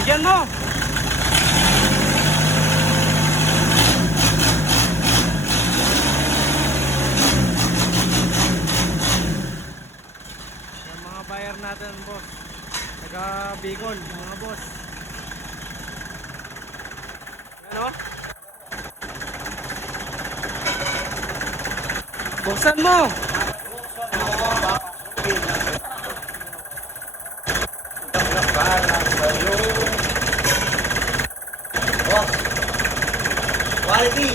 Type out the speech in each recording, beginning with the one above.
Bigyan mo. Yung mga buyer natin, boss. Taga Bicol, mga boss. Ano? Buksan mo. Quality.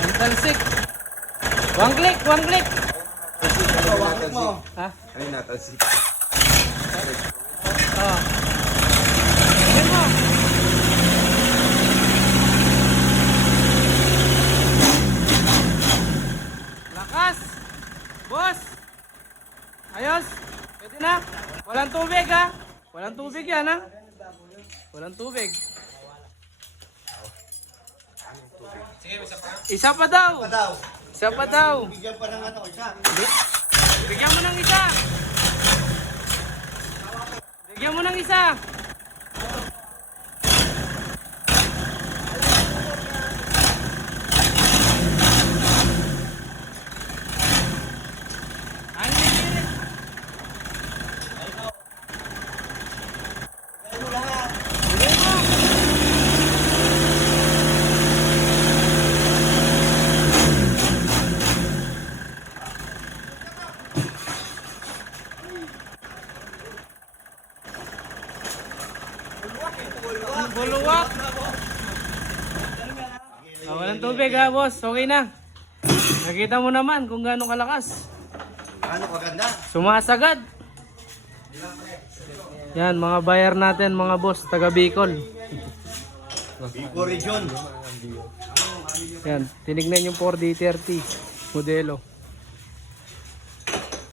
Ang talsik. One click, one click. Bakit mo? Ha? Ano yung natalsik? Oo. Bigyan mo. Lakas. Boss. Ayos. Pwede na. Walang tubig ha. Walang tubig yan ha. Walang tubig. Isa pa daw. Pa daw. Isa pa daw. Bigyan pa ng ano, isa. Bigyan mo ng isa. Bigyan mo ng isa. Ano yun? Ano lahat? Bigyan mo. Buluwak. Walang tubig ha, boss. Okay na. Nakita mo naman kung gaano kalakas. Ano kaganda? Sumasagad. Yan, mga buyer natin, mga boss, taga Bicol. Bicol region. Yan, tinignan yung 4D30 modelo.